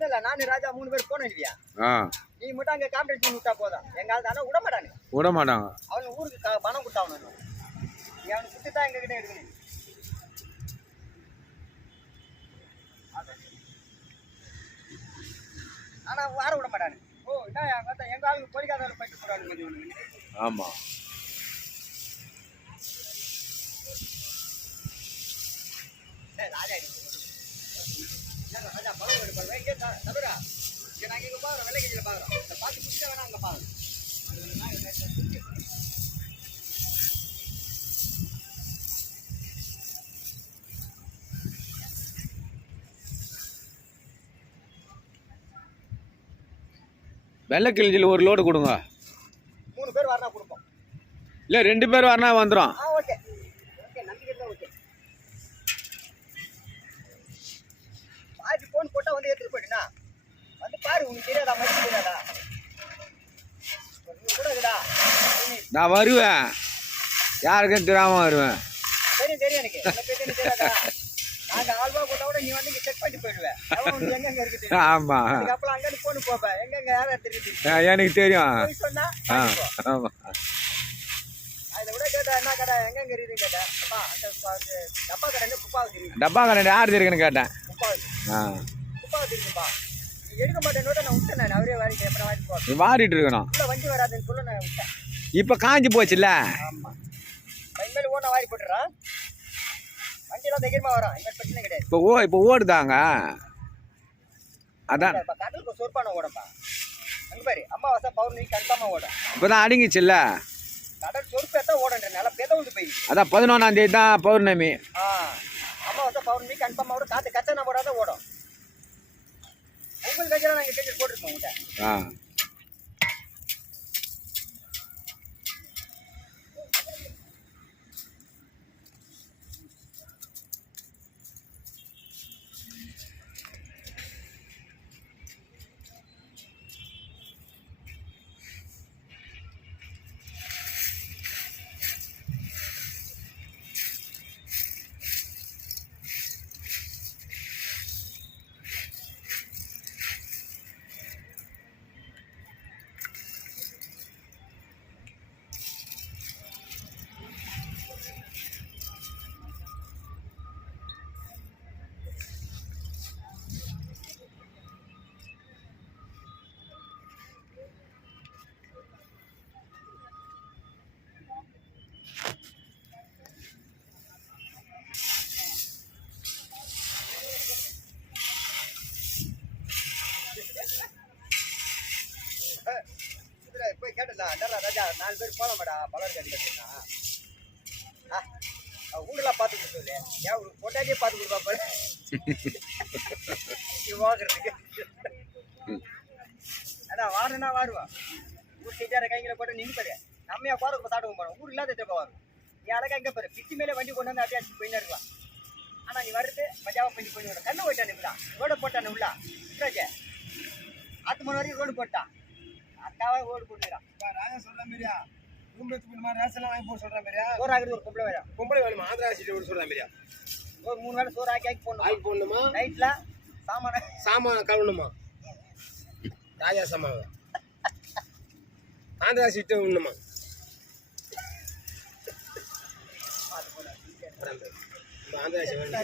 ஒன்றும் இல்லை நானு ராஜா மூணு பேர் போனோம் இல்லையா? நீ மட்டும் அங்கே காம்படிஷன் விட்டா போதும். எங்க ஆள் தானே விட மாட்டானு. விட மாட்டாங்க. அவனுக்கு ஊருக்கு பணம் கொடுத்தாவணும் நீ அவனுக்கு கொடுத்து தான் எங்ககிட்ட எடுக்கணும் ஆனா வார விட மாட்டானு. ஓ என்ன எங்க எங்க ஆளுங்க பொறிக்காதவரை போயிட்டு போறாங்க ஆமாம் ராஜா ராஜா பழம் எடுப்பாங்க இங்கே தவிரா இங்கே நாங்கள் இங்கே பார்க்குறோம் வெள்ளை கஞ்சியில் பார்க்குறோம் இந்த பார்த்து முடிச்சா வேணா அங்கே பார்க்குறோம் வெள்ளை கிழிஞ்சில் ஒரு லோடு கொடுங்க. மூணு பேர் வரனா கொடுப்போம். இல்லை ரெண்டு பேர் வரனா வந்துடும் ஓகே. வந்து எடுத்துட்டு போயிடுனா வந்து பாரு உனக்கு தெரியாதா? மதிப்பு தெரியாதா? கூட நீ நான் வருவேன். யாருக்கும் தெரியாமல் வருவேன்? தெரியும் தெரியும் எனக்கு. நாங்கள் ஆல்வா போட்டா கூட நீ வந்து செக் பண்ணிட்டு போயிடுவேன் எங்கெங்க இருக்குது. ஆமாம் அதுக்கப்புறம் அங்கே ஃபோனு போப்பேன் எங்கெங்க யாரா தெரியுது? எனக்கு தெரியும். சொன்னா ஆ வாங்கிக்கோ. ஆமாம் அதில் கூட கேட்டா என்ன கடை எங்கெங்க இருக்குதுன்னு கேட்டேன் அப்பா அந்த ப- அது டப்பா கடை யார் இருக்குன்னு கேட்டேன். ஆ. வாரிட்டு இருக்கணும் இப்போ காஞ்சி போச்சுல்ல? இப்போ ஓ இப்போ ஓடுதாங்க அதான். இப்போ கடலுக்கு சொற்பான ஓடப்பா. அங்கே பாரு அம்மாவாசை பௌர்ணமி கன்ஃபார்மாக ஓடும் இப்போ தான் அடங்கிச்சுல்ல அதான் பதினொன்றாம் தேதி தான் பௌர்ணமி. அமாவாசை பௌர்ணமி கன்ஃபார்மாக ஓடும். காற்று கச்சனை போடாத ஓடும். உங்களுக்கு கட்சியில் நாங்கள் கேட்டு போட்டுருக்கோம் உங்கள்கிட்ட. ஆ. இதுல போய் ராஜா நாலு பேர் போலாமாடா பலர் கட்டி கட்டினா ஊரெல்லாம் பார்த்து கொடுத்து ஏன் ஒரு பொட்டாட்டியே பார்த்து கொடுப்பா பாரு. வாங்குறதுக்கு அதான் வாடுனா வாடுவா. ஊர் சீட்டார கைங்களை போட்டு நின்று நம்மையா போறதுக்கு சாப்பிடுவோம் போறோம். ஊர் இல்லாத திருப்ப வரும் நீ அழகா எங்க பாரு. பித்தி மேலே வண்டி கொண்டு வந்து அப்படியே போயின்னு இருக்கலாம். ஆனா நீ வர்றது மஜாவா பண்ணி பண்ணி விட கண்ணு போயிட்டானு இப்படா ரோடு போட்டானு உள்ள. ஆத்து மணி வரைக்கும் ரோடு போட்டான். அக்காவா ரோடு போட்டுக்கிறான். ராஜா சொல்ற மாதிரியா? குடும்பத்துக்கு இந்த மாதிரி ரேஷன் வாங்கி போட சொல்ற மாதிரியா? சோறு ஆகுறது ஒரு பொம்பளை வேணும். பொம்பளை வேணுமா? ஆந்திரா சீட்டு விட சொல்ற மாதிரியா? ஒரு மூணு வேளை சோறு ஆக்கி ஆக்கி போடணும்? ஆக்கி போடணுமா? நைட்ல சாமான. சாமான் கழுவணுமா? ராஜா சாமான். ஆந்திரா சீட்டு விடணுமா? ஆந்திரா சீட்டு